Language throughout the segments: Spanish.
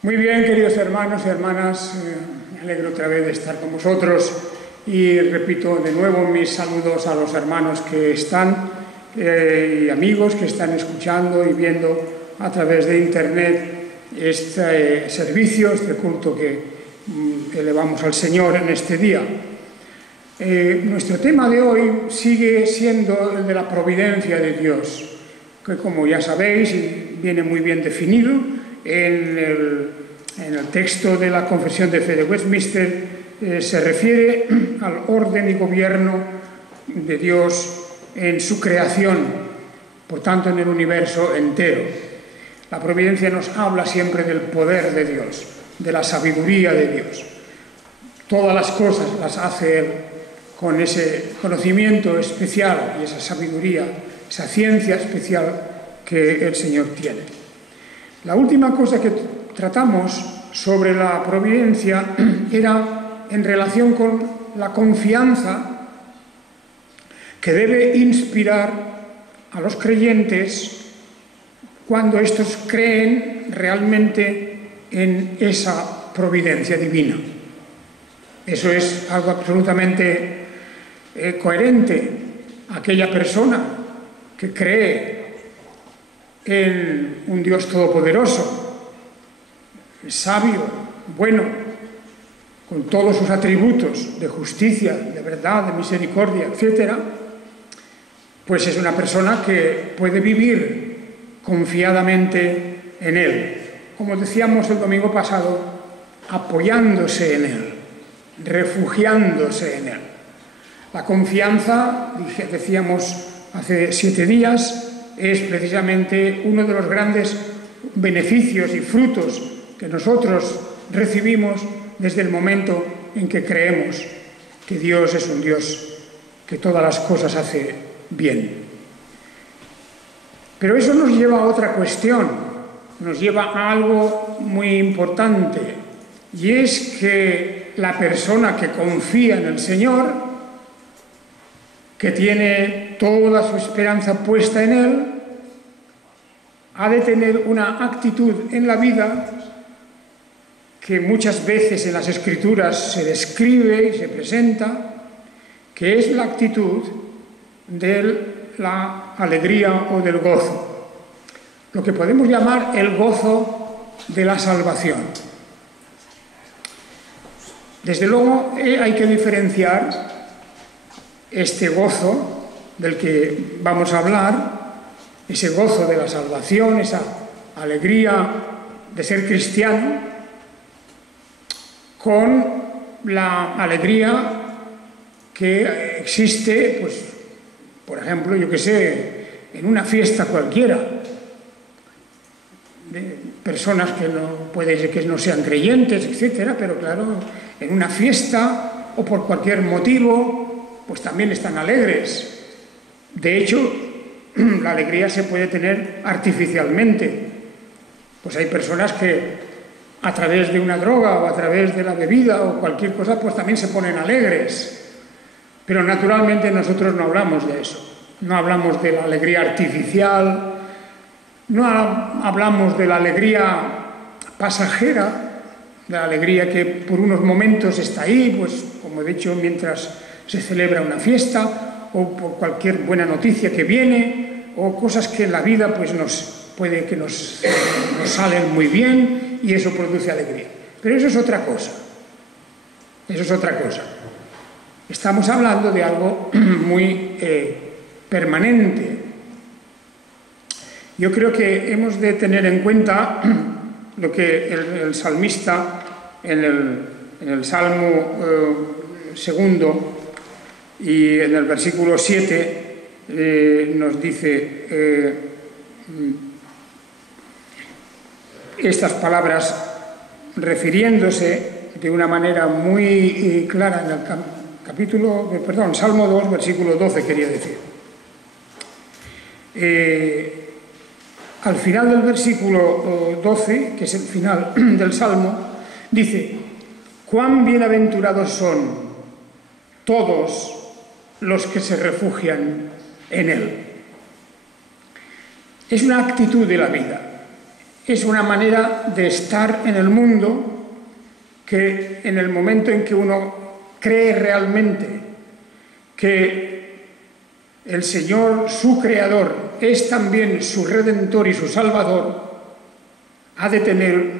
Muy bien, queridos hermanos y hermanas, me alegro otra vez de estar con vosotros y repito de nuevo mis saludos a los hermanos que están y amigos que están escuchando y viendo a través de internet este servicio, este culto que elevamos al Señor en este día. Nuestro tema de hoy sigue siendo el de la providencia de Dios, que como ya sabéis viene muy bien definido en el texto de la Confesión de Fe de Westminster. Se refiere al orden y gobierno de Dios en su creación, por tanto en el universo entero. La providencia nos habla siempre del poder de Dios, de la sabiduría de Dios. Todas las cosas las hace Él con ese conocimiento especial y esa sabiduría, esa ciencia especial que el Señor tiene. La última cosa que tratamos sobre la providencia era en relación con la confianza que debe inspirar a los creyentes cuando estos creen realmente en esa providencia divina. Eso es algo absolutamente coherente. Aquella persona que cree en un Dios todopoderoso, sabio, bueno, con todos sus atributos de justicia, de verdad, de misericordia, etc., pues es una persona que puede vivir confiadamente en Él. Como decíamos el domingo pasado, apoyándose en Él, refugiándose en Él. La confianza, decíamos hace 7 días, es precisamente uno de los grandes beneficios y frutos que nosotros recibimos desde el momento en que creemos que Dios es un Dios que todas las cosas hace bien. Pero eso nos lleva a otra cuestión, nos lleva a algo muy importante, y es que la persona que confía en el Señor, que tiene toda su esperanza puesta en Él, ha de tener una actitud en la vida que muchas veces en las Escrituras se describe y se presenta, que es la actitud de la alegría o del gozo, lo que podemos llamar el gozo de la salvación. Desde luego hay que diferenciar este gozo del que vamos a hablar, ese gozo de la salvación, esa alegría de ser cristiano, con la alegría que existe, pues, por ejemplo, yo que sé, en una fiesta cualquiera, de personas que puede ser que no sean creyentes, etcétera, pero claro, en una fiesta o por cualquier motivo, pues también están alegres. De hecho, la alegría se puede tener artificialmente. Pues hay personas que a través de una droga o a través de la bebida o cualquier cosa, pues también se ponen alegres. Pero naturalmente nosotros no hablamos de eso. No hablamos de la alegría artificial, no hablamos de la alegría pasajera, de la alegría que por unos momentos está ahí, pues como he dicho, mientras se celebra una fiesta o por cualquier buena noticia que viene o cosas que en la vida pues nos salen muy bien y eso produce alegría. Pero eso es otra cosa. Eso es otra cosa. Estamos hablando de algo muy permanente. Yo creo que hemos de tener en cuenta lo que el salmista en el Salmo segundo y en el versículo 7 nos dice estas palabras refiriéndose de una manera muy clara en el Salmo 2, versículo 12, quería decir. Al final del versículo 12, que es el final del Salmo, dice: «Cuán bienaventurados son todos los que se refugian en Él». Es una actitud de la vida. es una manera de estar en el mundo que en el momento en que uno cree realmente que el Señor, su Creador, es también su Redentor y su Salvador, ha de tener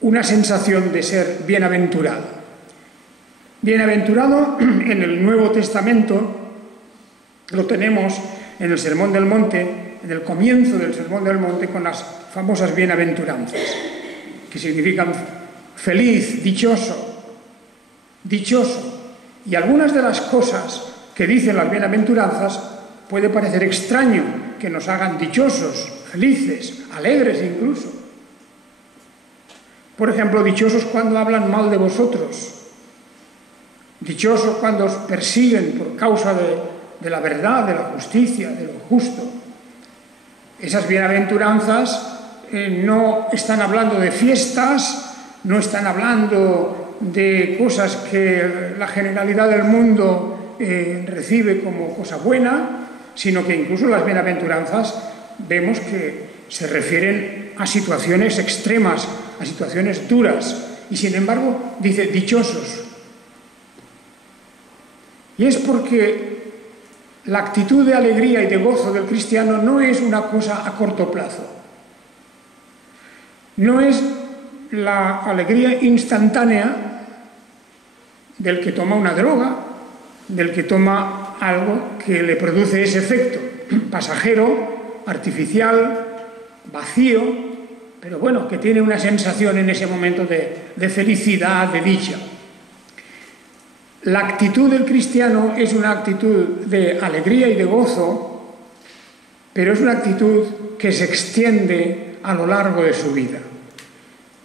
una sensación de ser bienaventurado. Bienaventurado en el Nuevo Testamento lo tenemos en el Sermón del Monte, en el comienzo del Sermón del Monte, con las famosas bienaventuranzas, que significan feliz, dichoso, dichoso. Y algunas de las cosas que dicen las bienaventuranzas puede parecer extraño que nos hagan dichosos, felices, alegres incluso. Por ejemplo, dichosos cuando hablan mal de vosotros, dichosos cuando os persiguen por causa de la verdad, de la justicia, de lo justo. Esas bienaventuranzas no están hablando de fiestas, no están hablando de cosas que la generalidad del mundo recibe como cosa buena, sino que incluso las bienaventuranzas vemos que se refieren a situaciones extremas, a situaciones duras, y sin embargo dice dichosos. Y es porque la actitud de alegría y de gozo del cristiano no es una cosa a corto plazo. No es la alegría instantánea del que toma una droga, del que toma algo que le produce ese efecto pasajero, artificial, vacío, pero bueno, que tiene una sensación en ese momento de felicidad, de dicha. La actitud del cristiano es una actitud de alegría y de gozo, pero es una actitud que se extiende a lo largo de su vida,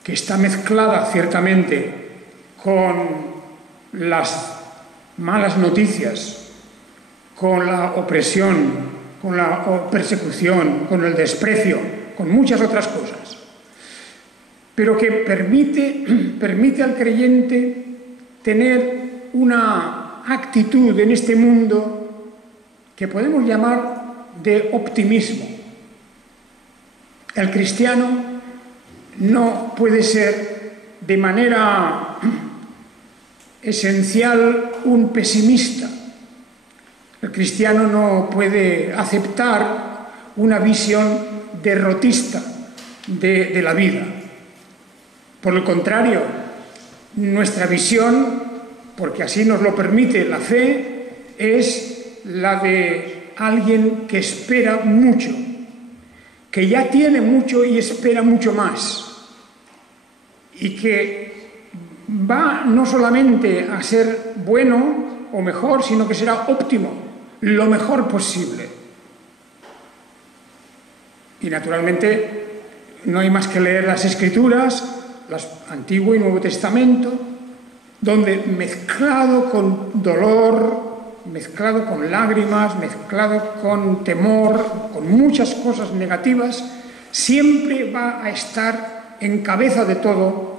que está mezclada ciertamente con las malas noticias, con la opresión, con la persecución, con el desprecio, con muchas otras cosas, pero que permite al creyente tener una actitud en este mundo que podemos llamar de optimismo. El cristiano no puede ser de manera esencial un pesimista. El cristiano no puede aceptar una visión derrotista de la vida. Por el contrario, nuestra visión, porque así nos lo permite la fe, es la de alguien que espera mucho, que ya tiene mucho y espera mucho más, y que va no solamente a ser bueno o mejor, sino que será óptimo, lo mejor posible. Y naturalmente no hay más que leer las Escrituras, Antiguo y Nuevo Testamento, donde mezclado con dolor, mezclado con lágrimas, mezclado con temor, con muchas cosas negativas, siempre va a estar en cabeza de todo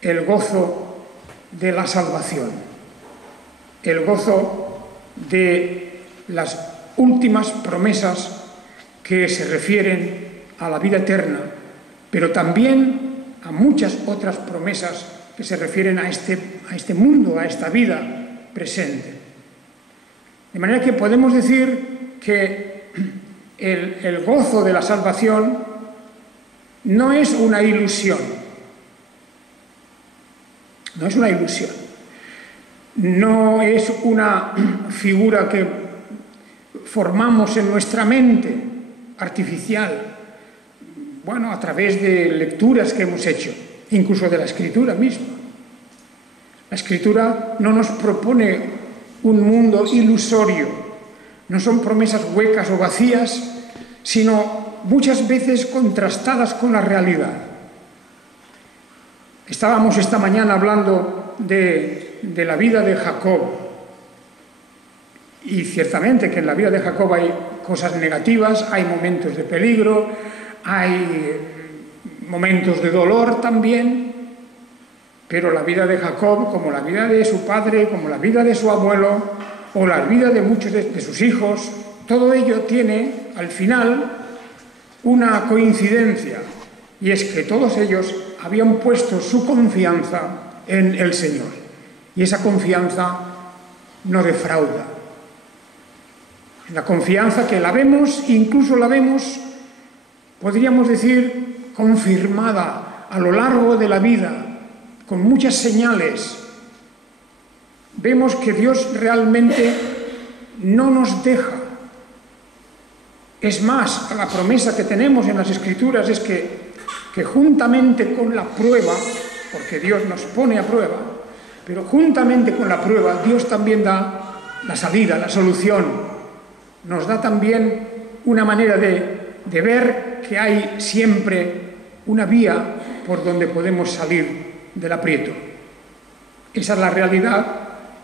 el gozo de la salvación, el gozo de las últimas promesas que se refieren a la vida eterna, pero también a muchas otras promesas que se refieren a este mundo, a esta vida presente. De manera que podemos decir que el gozo de la salvación no es una ilusión. No es una ilusión. No es una figura que formamos en nuestra mente artificial, bueno, a través de lecturas que hemos hecho, incluso de la Escritura misma. La Escritura no nos propone un mundo ilusorio, no son promesas huecas o vacías, sino muchas veces contrastadas con la realidad. Estábamos esta mañana hablando de la vida de Jacob, y ciertamente que en la vida de Jacob hay cosas negativas, hay momentos de peligro, hay momentos de dolor también, pero la vida de Jacob, como la vida de su padre, como la vida de su abuelo, o la vida de muchos de sus hijos, todo ello tiene, al final, una coincidencia. y es que todos ellos habían puesto su confianza en el Señor, y esa confianza no defrauda. La confianza que la vemos, incluso la vemos, podríamos decir, confirmada a lo largo de la vida, con muchas señales. Vemos que Dios realmente no nos deja. Es más, la promesa que tenemos en las Escrituras es que juntamente con la prueba, porque Dios nos pone a prueba, pero juntamente con la prueba, Dios también da la salida, la solución. Nos da también una manera de ver que hay siempre una vía por donde podemos salir del aprieto. Esa es la realidad,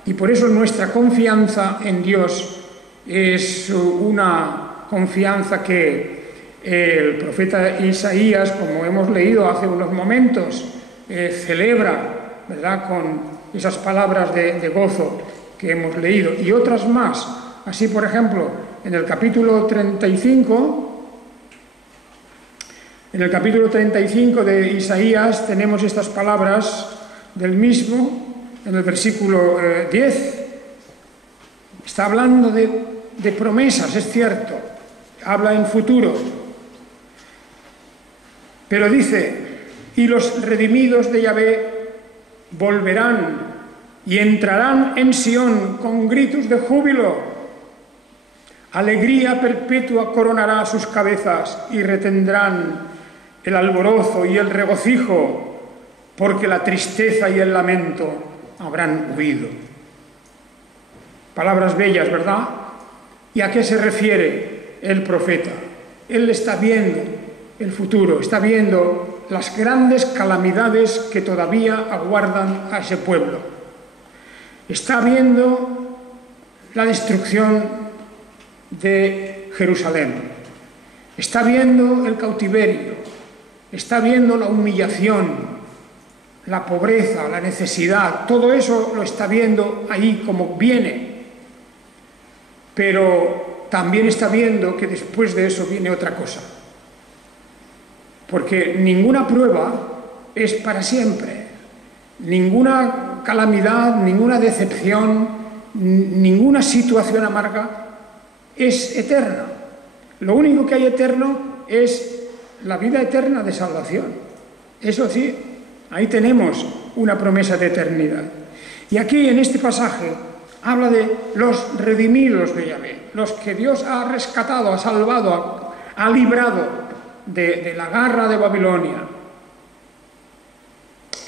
y por eso nuestra confianza en Dios es una confianza que el profeta Isaías, como hemos leído hace unos momentos, celebra, ¿verdad?, con esas palabras de gozo que hemos leído, y otras más. Así, por ejemplo, en el capítulo 35 de Isaías tenemos estas palabras del mismo, en el versículo 10. Está hablando de promesas, es cierto, habla en futuro, pero dice: y los redimidos de Yahvé volverán y entrarán en Sión con gritos de júbilo. Alegría perpetua coronará sus cabezas y retendrán el alborozo y el regocijo, porque la tristeza y el lamento habrán huido. Palabras bellas, ¿verdad? ¿Y a qué se refiere el profeta? Él está viendo el futuro, está viendo las grandes calamidades que todavía aguardan a ese pueblo. Está viendo la destrucción de Jerusalén, está viendo el cautiverio, está viendo la humillación, la pobreza, la necesidad, todo eso lo está viendo ahí como viene, pero también está viendo que después de eso viene otra cosa, porque ninguna prueba es para siempre, ninguna calamidad, ninguna decepción, ninguna situación amarga es eterna. Lo único que hay eterno es la vida eterna de salvación. Eso sí, ahí tenemos una promesa de eternidad. Y aquí en este pasaje habla de los redimidos de Yahvé, los que Dios ha rescatado, ha salvado, ha librado de la garra de Babilonia.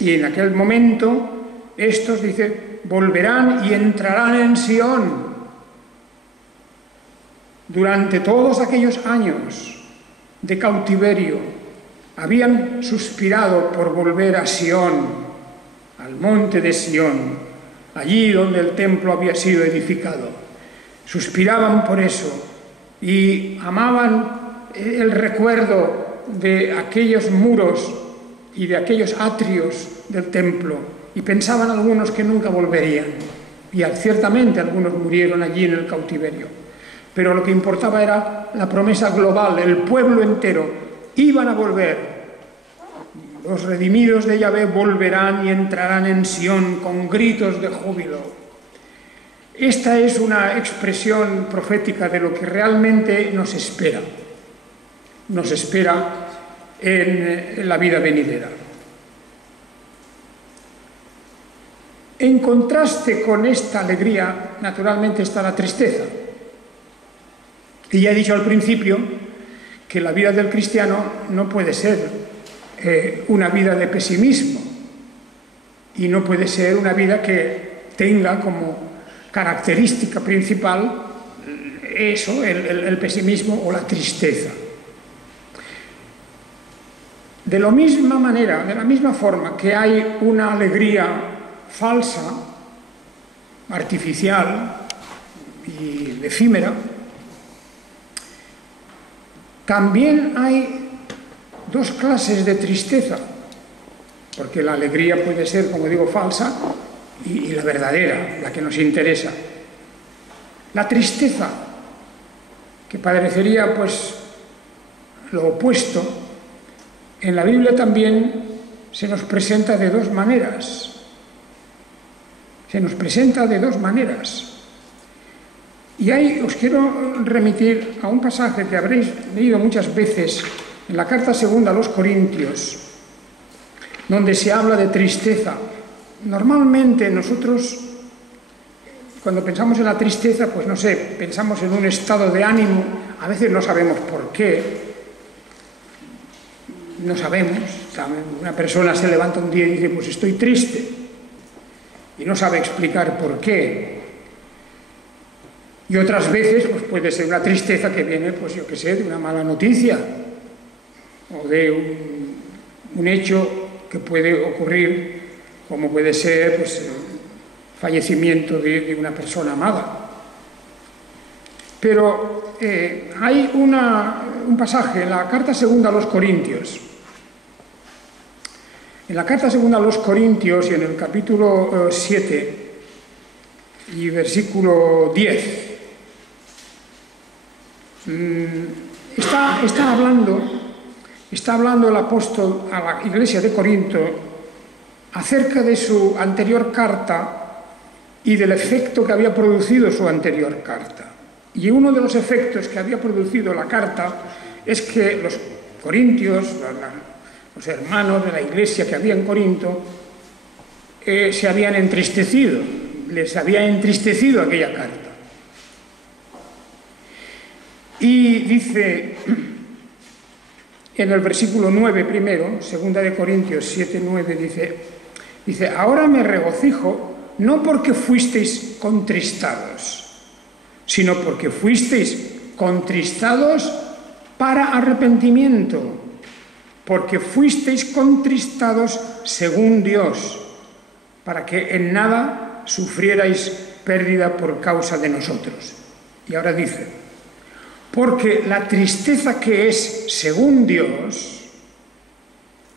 Y en aquel momento estos, dice, volverán y entrarán en Sión. Durante todos aquellos años de cautiverio habían suspirado por volver a Sión, al monte de Sión, allí donde el templo había sido edificado. Suspiraban por eso y amaban el recuerdo de aquellos muros y de aquellos atrios del templo, y pensaban algunos que nunca volverían, y ciertamente algunos murieron allí en el cautiverio. Pero lo que importaba era la promesa global, el pueblo entero iban a volver. Los redimidos de Yahvé volverán y entrarán en Sión con gritos de júbilo. Esta es una expresión profética de lo que realmente nos espera. Nos espera en la vida venidera. En contraste con esta alegría, naturalmente, está la tristeza. Y ya he dicho al principio que la vida del cristiano no puede ser una vida de pesimismo, y no puede ser una vida que tenga como característica principal eso, el pesimismo o la tristeza. De la misma manera, de la misma forma que hay una alegría falsa, artificial y efímera, también hay dos clases de tristeza, porque la alegría puede ser, como digo, falsa, y la verdadera, la que nos interesa. La tristeza, que parecería pues lo opuesto, en la Biblia también se nos presenta de dos maneras. Se nos presenta de dos maneras. Y ahí os quiero remitir a un pasaje que habréis leído muchas veces en la carta segunda a los Corintios, donde se habla de tristeza. Normalmente nosotros, cuando pensamos en la tristeza, pues no sé, pensamos en un estado de ánimo, a veces no sabemos por qué, no sabemos. Una persona se levanta un día y dice, pues estoy triste, y no sabe explicar por qué. Y otras veces pues puede ser una tristeza que viene, pues yo qué sé, de una mala noticia, o de un hecho que puede ocurrir, como puede ser pues, el fallecimiento de una persona amada. Pero hay un pasaje en la carta segunda a los Corintios. En la carta segunda a los Corintios y en el capítulo 7 y versículo 10, está hablando el apóstol a la iglesia de Corinto acerca de su anterior carta y del efecto que había producido su anterior carta. Y uno de los efectos que había producido la carta es que los corintios, los hermanos de la iglesia que había en Corinto, se habían entristecido, les había entristecido aquella carta. Y dice en el versículo 9 primero, segunda de Corintios 7, 9, dice, ahora me regocijo no porque fuisteis contristados, sino porque fuisteis contristados para arrepentimiento, porque fuisteis contristados según Dios, para que en nada sufrierais pérdida por causa de nosotros. Y ahora dice, porque la tristeza que es según Dios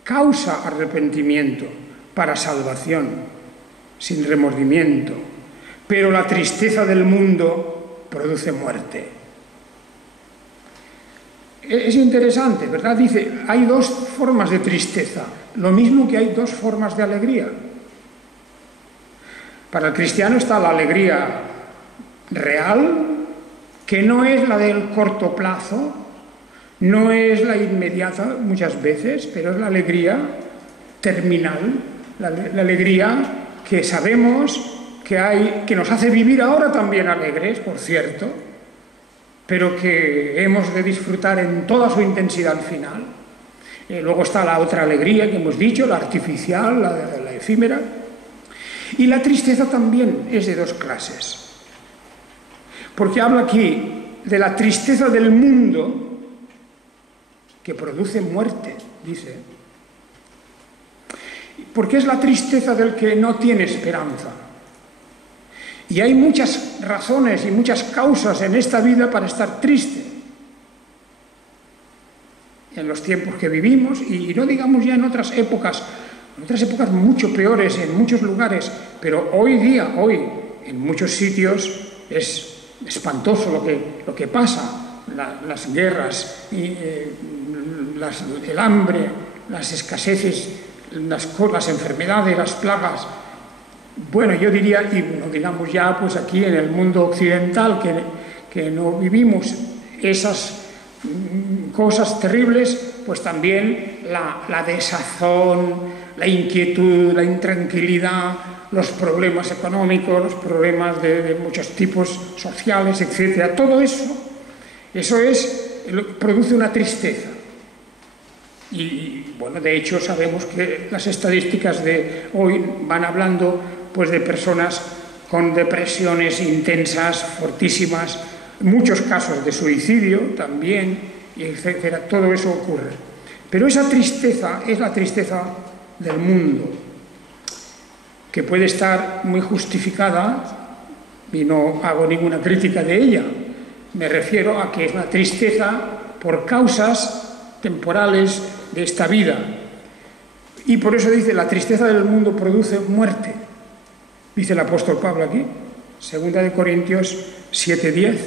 causa arrepentimiento para salvación, sin remordimiento, pero la tristeza del mundo produce muerte. Es interesante, ¿verdad? Dice, hay dos formas de tristeza, lo mismo que hay dos formas de alegría. Para el cristiano está la alegría real, que no es la del corto plazo, no es la inmediata muchas veces, pero es la alegría terminal, la alegría que sabemos que nos hace vivir ahora también alegres, por cierto, pero que hemos de disfrutar en toda su intensidad final. Luego está la otra alegría que hemos dicho, la artificial, la efímera. Y la tristeza también es de dos clases. Porque habla aquí de la tristeza del mundo que produce muerte, dice. Porque es la tristeza del que no tiene esperanza. Y hay muchas razones y muchas causas en esta vida para estar triste. En los tiempos que vivimos, y no digamos ya en otras épocas mucho peores en muchos lugares, pero hoy día, en muchos sitios es espantoso lo que pasa, las guerras, el hambre, las escaseces, las enfermedades, las plagas. Bueno, yo diría, y no digamos ya pues aquí en el mundo occidental que no vivimos esas cosas terribles, pues también la desazón, la inquietud, la intranquilidad, los problemas económicos, los problemas de muchos tipos sociales, etcétera. Todo eso produce una tristeza. Y bueno, de hecho sabemos que las estadísticas de hoy van hablando pues de personas con depresiones intensas, fortísimas, muchos casos de suicidio también, etcétera. Todo eso ocurre. Pero esa tristeza es la tristeza del mundo, que puede estar muy justificada, y no hago ninguna crítica de ella. Me refiero a que es una tristeza por causas temporales de esta vida. Y por eso dice, la tristeza del mundo produce muerte. Dice el apóstol Pablo aquí, 2 de Corintios 7:10.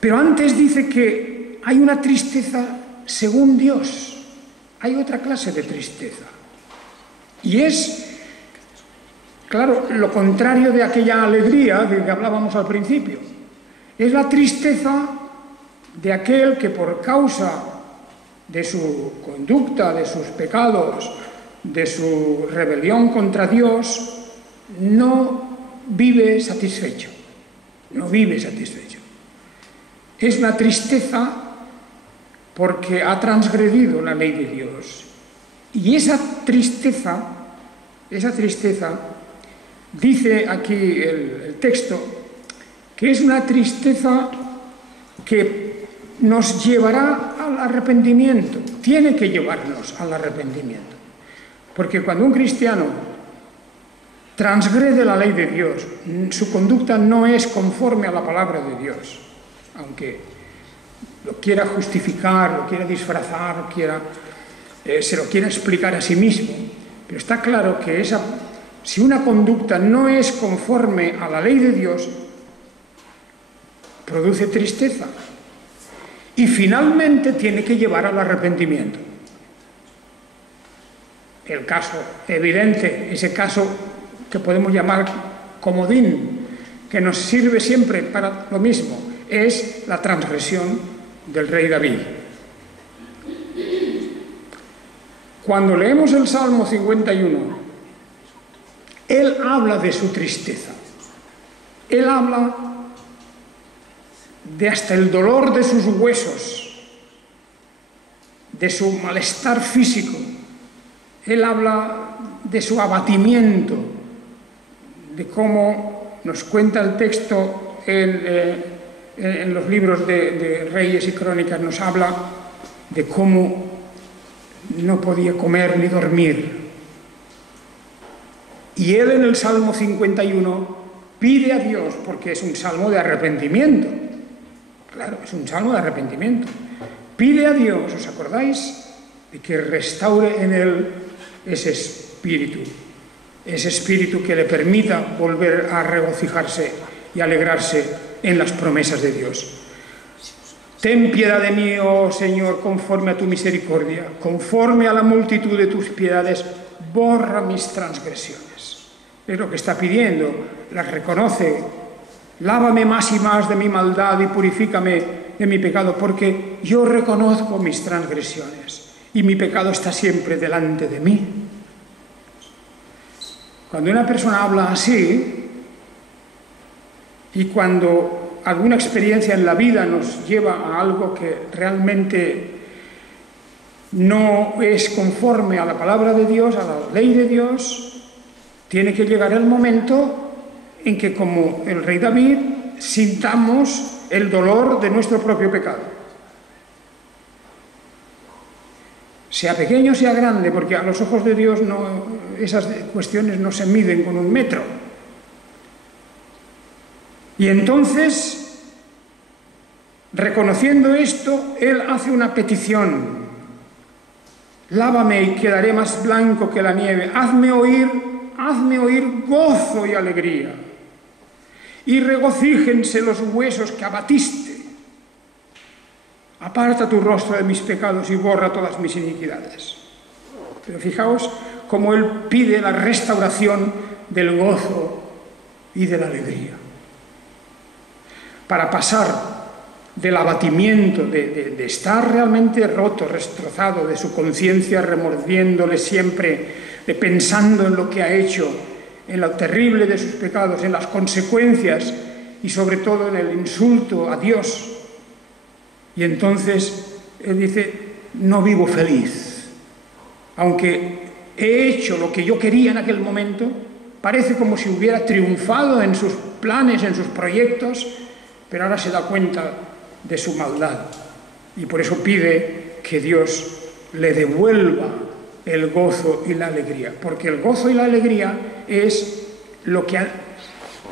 Pero antes dice que hay una tristeza según Dios. hay otra clase de tristeza. Y es, claro, lo contrario de aquella alegría de que hablábamos al principio. Es la tristeza de aquel que por causa de su conducta, de sus pecados, de su rebelión contra Dios, no vive satisfecho. No vive satisfecho. Es una tristeza porque ha transgredido la ley de Dios. Y esa tristeza, dice aquí el texto, que es una tristeza que nos llevará al arrepentimiento. Tiene que llevarnos al arrepentimiento. Porque cuando un cristiano transgrede la ley de Dios, su conducta no es conforme a la palabra de Dios, aunque lo quiera justificar, lo quiera disfrazar, se lo quiera explicar a sí mismo. Pero está claro que si una conducta no es conforme a la ley de Dios, produce tristeza. Y finalmente tiene que llevar al arrepentimiento. El caso evidente, ese caso que podemos llamar comodín, que nos sirve siempre para lo mismo, es la transgresión del rey David. Cuando leemos el Salmo 51, él habla de su tristeza. Él habla de hasta el dolor de sus huesos, de su malestar físico. Él habla de su abatimiento, de cómo nos cuenta el texto en los libros de Reyes y Crónicas, nos habla de cómo no podía comer ni dormir. Y él en el Salmo 51 pide a Dios, porque es un salmo de arrepentimiento. Claro, es un salmo de arrepentimiento. Pide a Dios, ¿os acordáis? De que restaure en él ese espíritu que le permita volver a regocijarse y alegrarse en las promesas de Dios. Ten piedad de mí, oh Señor, conforme a tu misericordia, conforme a la multitud de tus piedades, borra mis transgresiones. Es lo que está pidiendo, las reconoce. Lávame más y más de mi maldad y purifícame de mi pecado, porque yo reconozco mis transgresiones y mi pecado está siempre delante de mí. Cuando una persona habla así, y cuando alguna experiencia en la vida nos lleva a algo que realmente no es conforme a la palabra de Dios, a la ley de Dios, tiene que llegar el momento en que, como el rey David, sintamos el dolor de nuestro propio pecado. Sea pequeño, sea grande, porque a los ojos de Dios esas cuestiones no se miden con un metro. Y entonces, reconociendo esto, él hace una petición. Lávame y quedaré más blanco que la nieve. Hazme oír gozo y alegría. Y regocíjense los huesos que abatiste. Aparta tu rostro de mis pecados y borra todas mis iniquidades. Pero fijaos cómo él pide la restauración del gozo y de la alegría. Para pasar del abatimiento, de estar realmente roto, destrozado, de su conciencia remordiéndole siempre, de pensando en lo que ha hecho, en lo terrible de sus pecados, en las consecuencias y sobre todo en el insulto a Dios. Y entonces él dice, no vivo feliz. Aunque he hecho lo que yo quería en aquel momento, parece como si hubiera triunfado en sus planes, en sus proyectos, pero ahora se da cuenta de su maldad. Y por eso pide que Dios le devuelva el gozo y la alegría. Porque el gozo y la alegría es lo que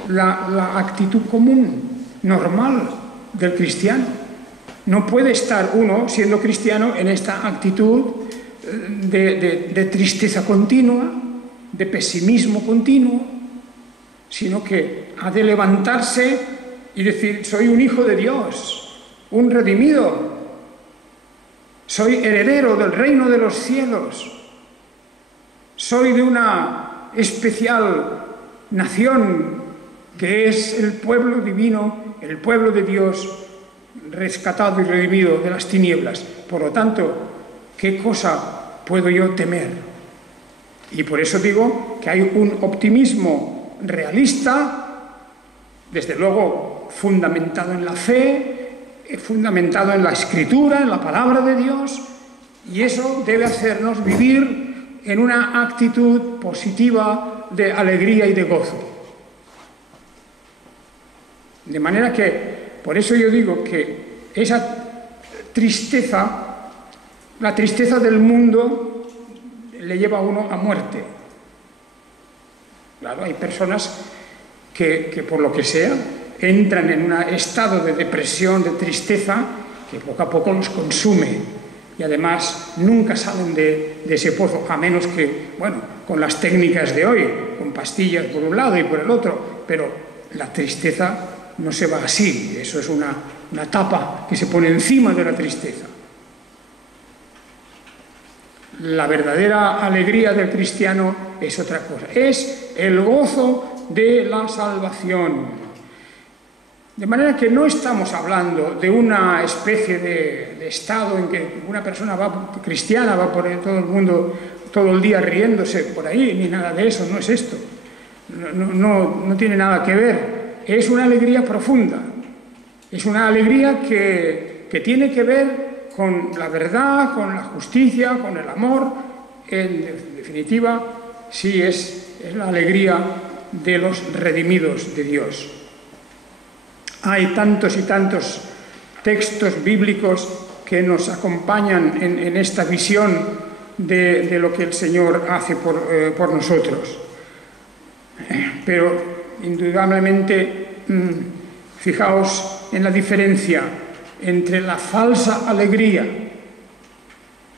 la actitud común, normal del cristiano. No puede estar uno, siendo cristiano, en esta actitud de tristeza continua, de pesimismo continuo, sino que ha de levantarse y decir, soy un hijo de Dios, un redimido, soy heredero del reino de los cielos, soy de una especial nación que es el pueblo divino, el pueblo de Dios, rescatado y redimido de las tinieblas. Por lo tanto, ¿qué cosa puedo yo temer? Y por eso digo que hay un optimismo realista, desde luego fundamentado en la fe, fundamentado en la Escritura, en la palabra de Dios, y eso debe hacernos vivir en una actitud positiva de alegría y de gozo. De manera que, por eso yo digo que esa tristeza, la tristeza del mundo, le lleva a uno a muerte. Claro, hay personas que por lo que sea, entran en un estado de depresión, de tristeza, que poco a poco los consume. Y además nunca salen de ese pozo, a menos que, bueno, con las técnicas de hoy, con pastillas por un lado y por el otro, pero la tristeza no se va así, eso es una tapa que se pone encima de la tristeza. La verdadera alegría del cristiano es otra cosa, es el gozo de la salvación. De manera que no estamos hablando de una especie de estado en que una persona cristiana va por todo el mundo todo el día riéndose por ahí, ni nada de eso, no es esto. No tiene nada que ver. Es una alegría profunda, es una alegría que tiene que ver con la verdad, con la justicia, con el amor. En definitiva, sí es la alegría de los redimidos de Dios. Hay tantos y tantos textos bíblicos que nos acompañan en esta visión de lo que el Señor hace por nosotros. Pero indudablemente, fijaos en la diferencia entre la falsa alegría.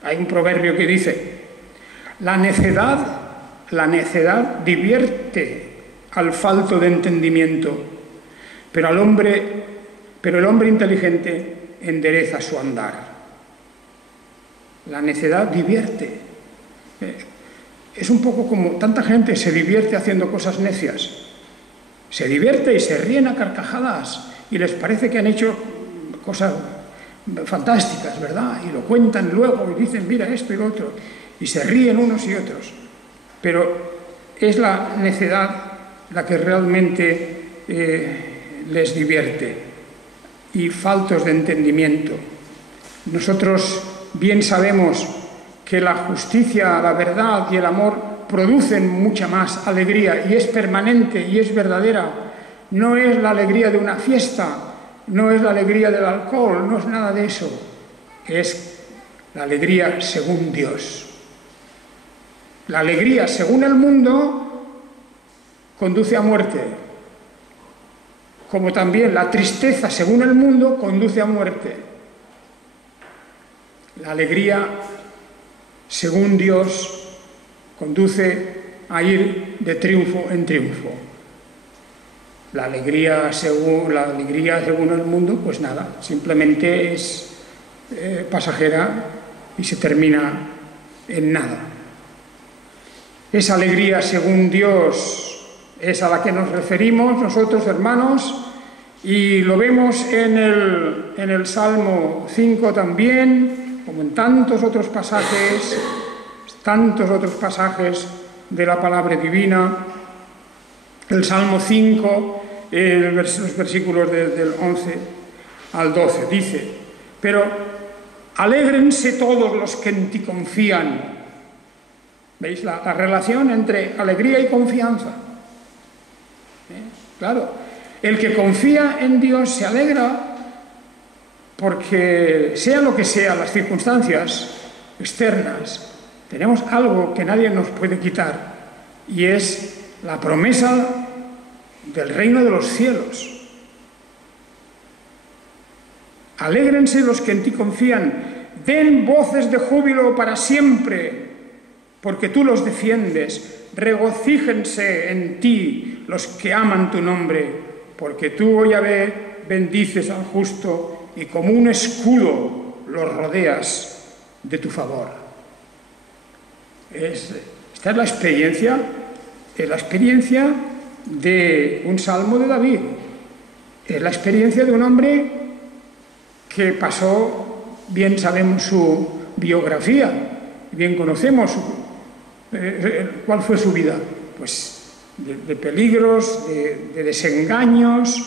Hay un proverbio que dice: la necedad divierte al falto de entendimiento, pero el hombre inteligente endereza su andar. La necedad divierte. Es un poco como tanta gente se divierte haciendo cosas necias. Se divierte y se ríen a carcajadas y les parece que han hecho cosas fantásticas, ¿verdad? Y lo cuentan luego y dicen, mira esto y lo otro, y se ríen unos y otros. Pero es la necedad la que realmente les divierte, y faltos de entendimiento. Nosotros bien sabemos que la justicia, la verdad y el amor producen mucha más alegría, y es permanente y es verdadera. No es la alegría de una fiesta, no es la alegría del alcohol, no es nada de eso. Es la alegría según Dios. La alegría según el mundo conduce a muerte, como también la tristeza según el mundo conduce a muerte. La alegría según Dios conduce a ir de triunfo en triunfo. La alegría según el mundo, pues nada, simplemente es pasajera y se termina en nada. Esa alegría según Dios es a la que nos referimos nosotros, hermanos, y lo vemos en el Salmo 5 también, como en tantos otros pasajes de la palabra divina. El Salmo 5, los versículos del 11 al 12, dice: pero alégrense todos los que en ti confían. ¿Veis la relación entre alegría y confianza? Claro, el que confía en Dios se alegra porque, sea lo que sean las circunstancias externas, tenemos algo que nadie nos puede quitar, y es la promesa del reino de los cielos. Alégrense los que en ti confían, den voces de júbilo para siempre, porque tú los defiendes. Regocíjense en ti los que aman tu nombre, porque tú, oh Yahvé, bendices al justo y como un escudo los rodeas. de tu favor. Esta es la experiencia de un salmo de David. Es la experiencia de un hombre que pasó, bien sabemos su biografía, bien conocemos cuál fue su vida. Pues de peligros, de desengaños,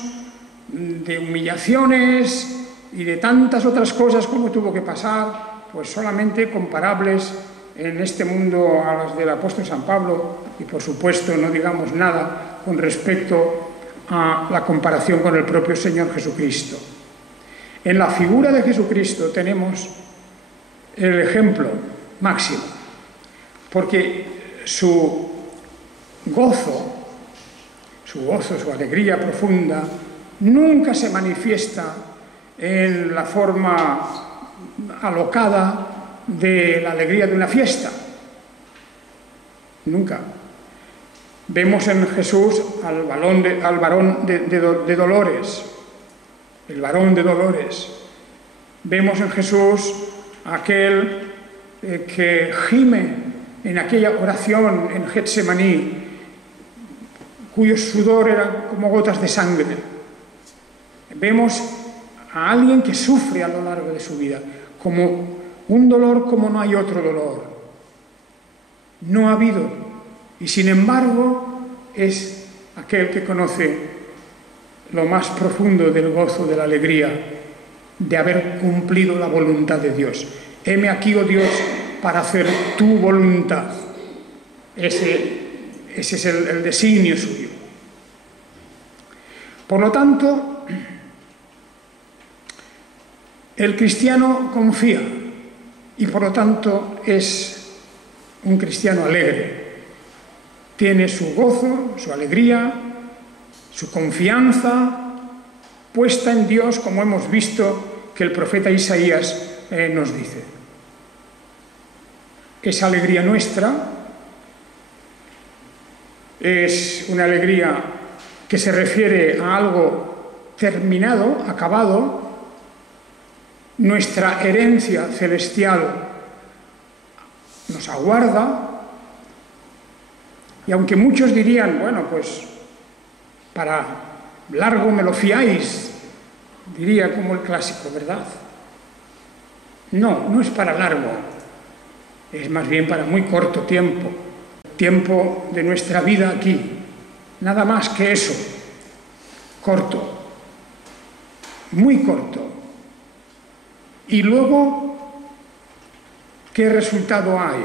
de humillaciones y de tantas otras cosas como tuvo que pasar, pues solamente comparables en este mundo a las del apóstol San Pablo, y por supuesto no digamos nada con respecto a la comparación con el propio Señor Jesucristo. En la figura de Jesucristo tenemos el ejemplo máximo, porque su gozo, su alegría profunda, nunca se manifiesta en la forma alocada de la alegría de una fiesta. Nunca. Vemos en Jesús al varón de dolores, el varón de dolores. Vemos en Jesús aquel que gime en aquella oración en Getsemaní, cuyo sudor era como gotas de sangre. Vemos a alguien que sufre a lo largo de su vida, como un dolor como no hay otro dolor. No ha habido. Y sin embargo, es aquel que conoce lo más profundo del gozo, de la alegría, de haber cumplido la voluntad de Dios. Heme aquí, oh Dios, para hacer tu voluntad. Ese es el designio suyo. Por lo tanto, el cristiano confía y por lo tanto es un cristiano alegre. Tiene su gozo, su alegría, su confianza puesta en Dios, como hemos visto que el profeta Isaías nos dice. Esa alegría nuestra es una alegría que se refiere a algo terminado, acabado. Nuestra herencia celestial nos aguarda. Y aunque muchos dirían, bueno, pues para largo me lo fiáis, diría como el clásico, ¿verdad? No, no es para largo, es más bien para muy corto tiempo, tiempo de nuestra vida aquí, nada más que eso, corto, muy corto. Y luego, ¿qué resultado hay?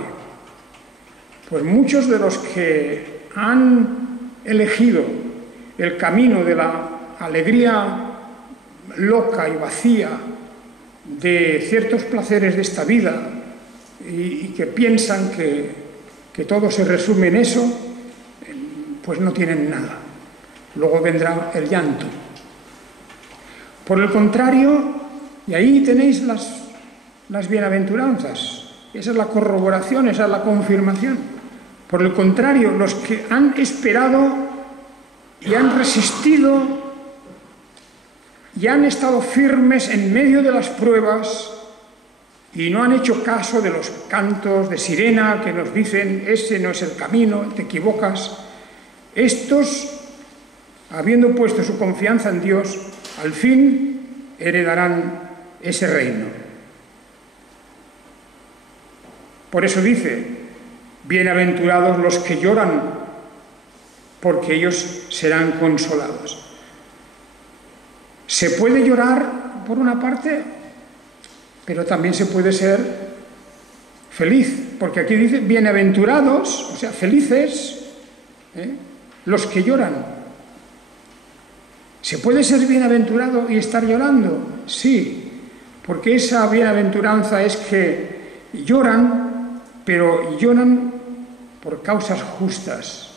Pues muchos de los que han elegido el camino de la alegría loca y vacía de ciertos placeres de esta vida y que piensan que todo se resume en eso, pues no tienen nada. Luego vendrá el llanto. Por el contrario, y ahí tenéis las bienaventuranzas. Esa es la corroboración, esa es la confirmación. Por el contrario, los que han esperado y han resistido y han estado firmes en medio de las pruebas y no han hecho caso de los cantos de sirena que nos dicen ese no es el camino, te equivocas, estos, habiendo puesto su confianza en Dios, al fin heredarán ese reino. Por eso dice, bienaventurados los que lloran, porque ellos serán consolados. Se puede llorar por una parte, pero también se puede ser feliz, porque aquí dice bienaventurados, o sea, felices, los que lloran. ¿Se puede ser bienaventurado y estar llorando? Sí, porque esa bienaventuranza es que lloran, pero lloran por causas justas,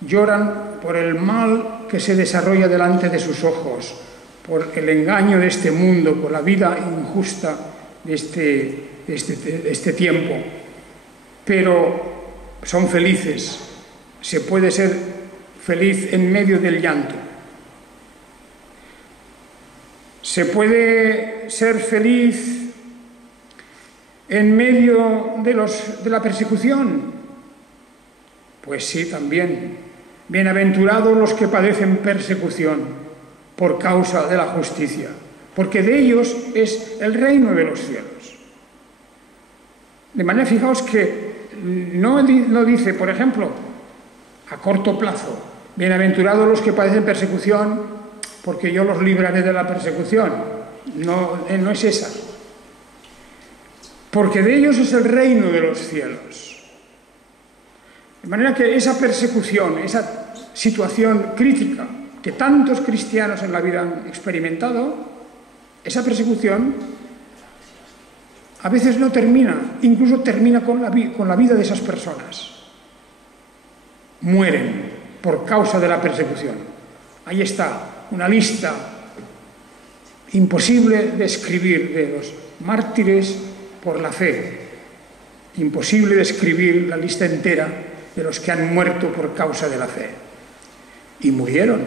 lloran por el mal que se desarrolla delante de sus ojos, por el engaño de este mundo, por la vida injusta de este tiempo. Pero son felices, se puede ser feliz en medio del llanto. Se puede ser feliz en medio de la persecución. Pues sí, también. Bienaventurados los que padecen persecución por causa de la justicia, porque de ellos es el reino de los cielos. De manera, fijaos que no dice, por ejemplo, a corto plazo, bienaventurados los que padecen persecución, porque yo los libraré de la persecución. No es esa. Porque de ellos es el reino de los cielos. De manera que esa persecución, esa situación crítica que tantos cristianos en la vida han experimentado, esa persecución a veces no termina, incluso termina con la vida de esas personas. Mueren por causa de la persecución. Ahí está una lista imposible de escribir de los mártires por la fe. Imposible de escribir la lista entera de los que han muerto por causa de la fe. Y murieron.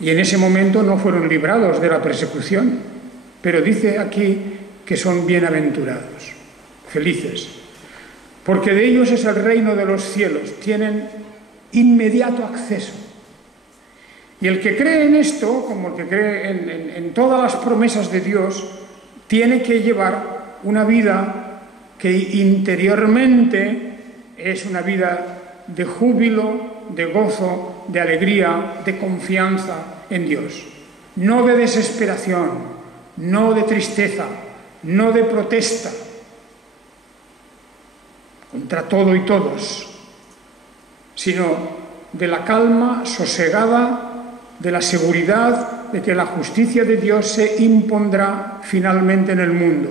Y en ese momento no fueron librados de la persecución, pero dice aquí que son bienaventurados, felices, porque de ellos es el reino de los cielos, tienen inmediato acceso. Y el que cree en esto, como el que cree en todas las promesas de Dios, tiene que llevar una vida que interiormente es una vida de júbilo, de gozo, de alegría, de confianza en Dios. No de desesperación, no de tristeza, no de protesta contra todo y todos, sino de la calma sosegada, de la seguridad de que la justicia de Dios se impondrá finalmente en el mundo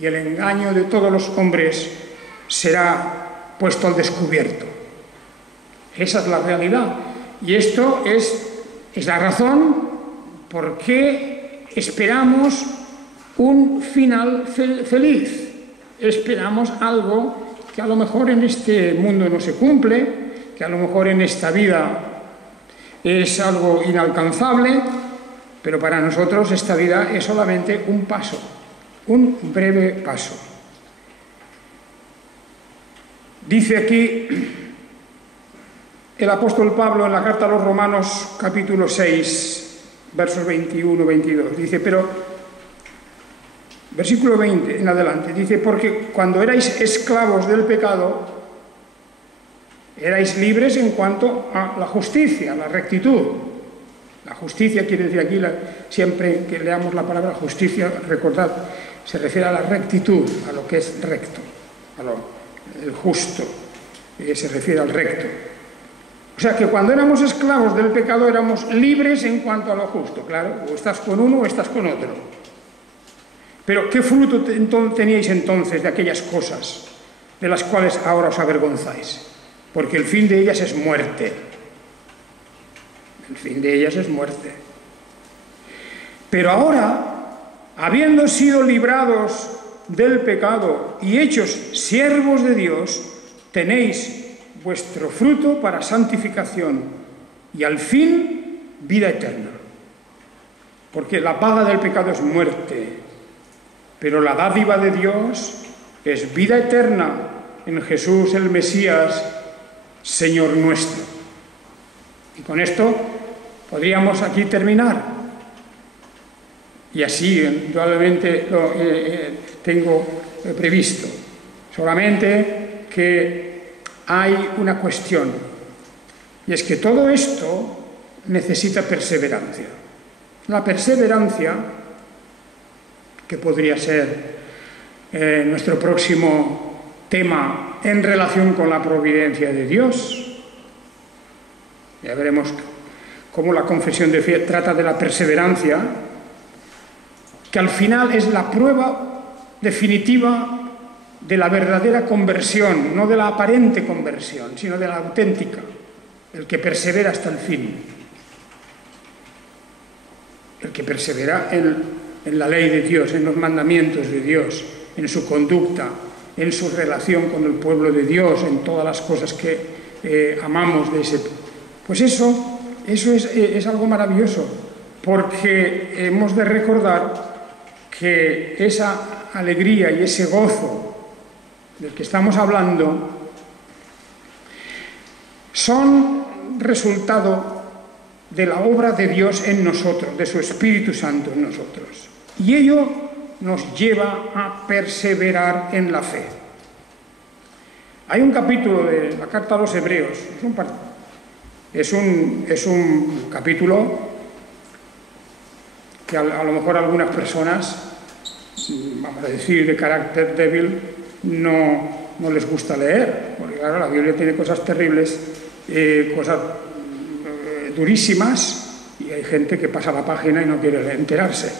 y el engaño de todos los hombres será puesto al descubierto. Esa es la realidad. Y esto es la razón por qué esperamos un final feliz. Esperamos algo que a lo mejor en este mundo no se cumple, que a lo mejor en esta vida es algo inalcanzable, pero para nosotros esta vida es solamente un paso, un breve paso. Dice aquí el apóstol Pablo en la carta a los Romanos, capítulo 6, versos 21-22, dice, pero, versículo 20 en adelante, dice, porque cuando erais esclavos del pecado, erais libres en cuanto a la justicia, la rectitud. La justicia quiere decir aquí, siempre que leamos la palabra justicia, recordad, se refiere a la rectitud, a lo que es recto, el justo, se refiere al recto. O sea que cuando éramos esclavos del pecado éramos libres en cuanto a lo justo, claro, o estás con uno o estás con otro. Pero ¿qué fruto teníais entonces de aquellas cosas de las cuales ahora os avergonzáis? Porque el fin de ellas es muerte. El fin de ellas es muerte. Pero ahora, habiendo sido librados del pecado y hechos siervos de Dios, tenéis vuestro fruto para santificación y al fin vida eterna. Porque la paga del pecado es muerte, pero la dádiva de Dios es vida eterna en Jesús el Mesías, Señor nuestro. Y con esto podríamos aquí terminar. Y así, indudablemente, lo tengo previsto. Solamente que hay una cuestión, y es que todo esto necesita perseverancia. La perseverancia, que podría ser nuestro próximo tema en relación con la providencia de Dios. Ya veremos cómo la confesión de fe trata de la perseverancia, que al final es la prueba definitiva de la verdadera conversión, no de la aparente conversión, sino de la auténtica, el que persevera hasta el fin, el que persevera en la ley de Dios, en los mandamientos de Dios, en su conducta, en su relación con el pueblo de Dios, en todas las cosas que amamos de ese. Pues eso es algo maravilloso, porque hemos de recordar que esa alegría y ese gozo del que estamos hablando son resultado de la obra de Dios en nosotros, de su Espíritu Santo en nosotros. Y ello nos lleva a perseverar en la fe. Hay un capítulo de la Carta a los Hebreos, es un capítulo que a lo mejor algunas personas, vamos a decir, de carácter débil, no les gusta leer, porque claro, la Biblia tiene cosas terribles, cosas durísimas, y hay gente que pasa la página y no quiere enterarse.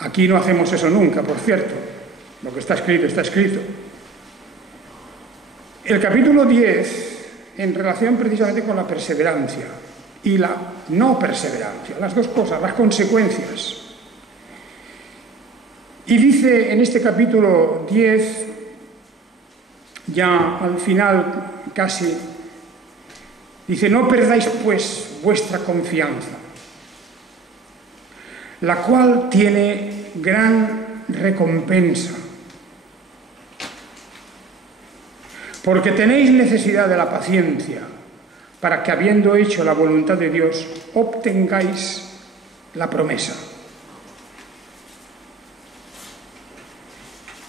Aquí no hacemos eso nunca, por cierto. Lo que está escrito, está escrito. El capítulo 10, en relación precisamente con la perseverancia y la no perseverancia, las dos cosas, las consecuencias. Y dice en este capítulo 10, ya al final casi, dice: no perdáis pues vuestra confianza, la cual tiene gran recompensa, porque tenéis necesidad de la paciencia, para que, habiendo hecho la voluntad de Dios, obtengáis la promesa.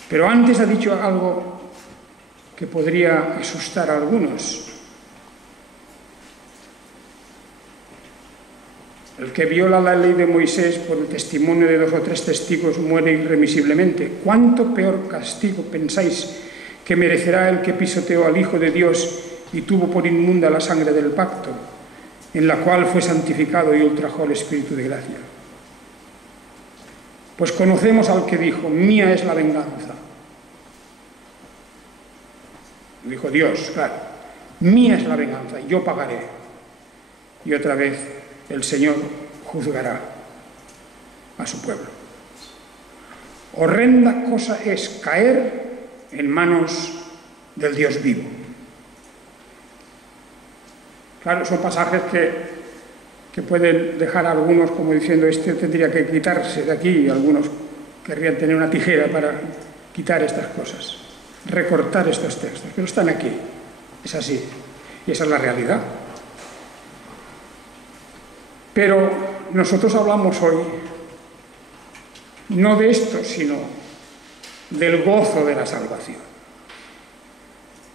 Pero antes ha dicho algo que podría asustar a algunos. El que viola la ley de Moisés por el testimonio de 2 o 3 testigos muere irremisiblemente. ¿Cuánto peor castigo pensáis que merecerá el que pisoteó al Hijo de Dios y tuvo por inmunda la sangre del pacto, en la cual fue santificado y ultrajó el Espíritu de gracia? Pues conocemos al que dijo: mía es la venganza. Dijo Dios, claro, mía es la venganza, yo pagaré. Y otra vez el Señor juzgará a su pueblo. Horrenda cosa es caer en manos del Dios vivo. Claro, son pasajes que pueden dejar a algunos como diciendo: este tendría que quitarse de aquí, y algunos querrían tener una tijera para quitar estas cosas, recortar estos textos, pero están aquí, es así, y esa es la realidad. Pero nosotros hablamos hoy no de esto, sino del gozo de la salvación.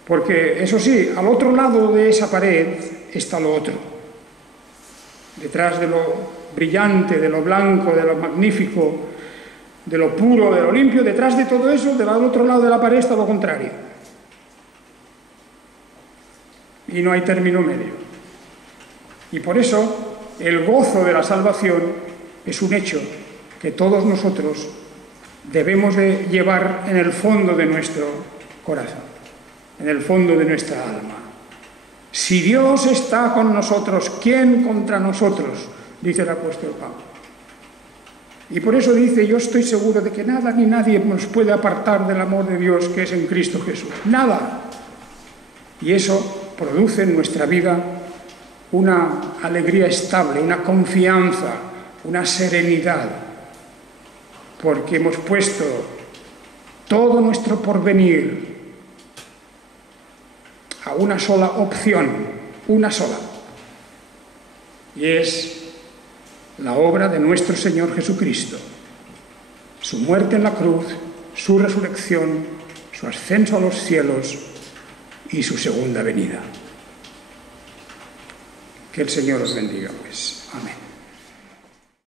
Porque, eso sí, al otro lado de esa pared está lo otro. Detrás de lo brillante, de lo blanco, de lo magnífico, de lo puro, de lo limpio, detrás de todo eso, del otro lado de la pared está lo contrario. Y no hay término medio. Y por eso el gozo de la salvación es un hecho que todos nosotros debemos de llevar en el fondo de nuestro corazón, en el fondo de nuestra alma. Si Dios está con nosotros, ¿quién contra nosotros?, dice el apóstol Pablo. Y por eso dice: yo estoy seguro de que nada ni nadie nos puede apartar del amor de Dios que es en Cristo Jesús. Nada. Y eso produce en nuestra vida una alegría estable, una confianza, una serenidad, porque hemos puesto todo nuestro porvenir a una sola opción, una sola, y es la obra de nuestro Señor Jesucristo, su muerte en la cruz, su resurrección, su ascenso a los cielos y su segunda venida. Que el Señor os bendiga, pues. Amén.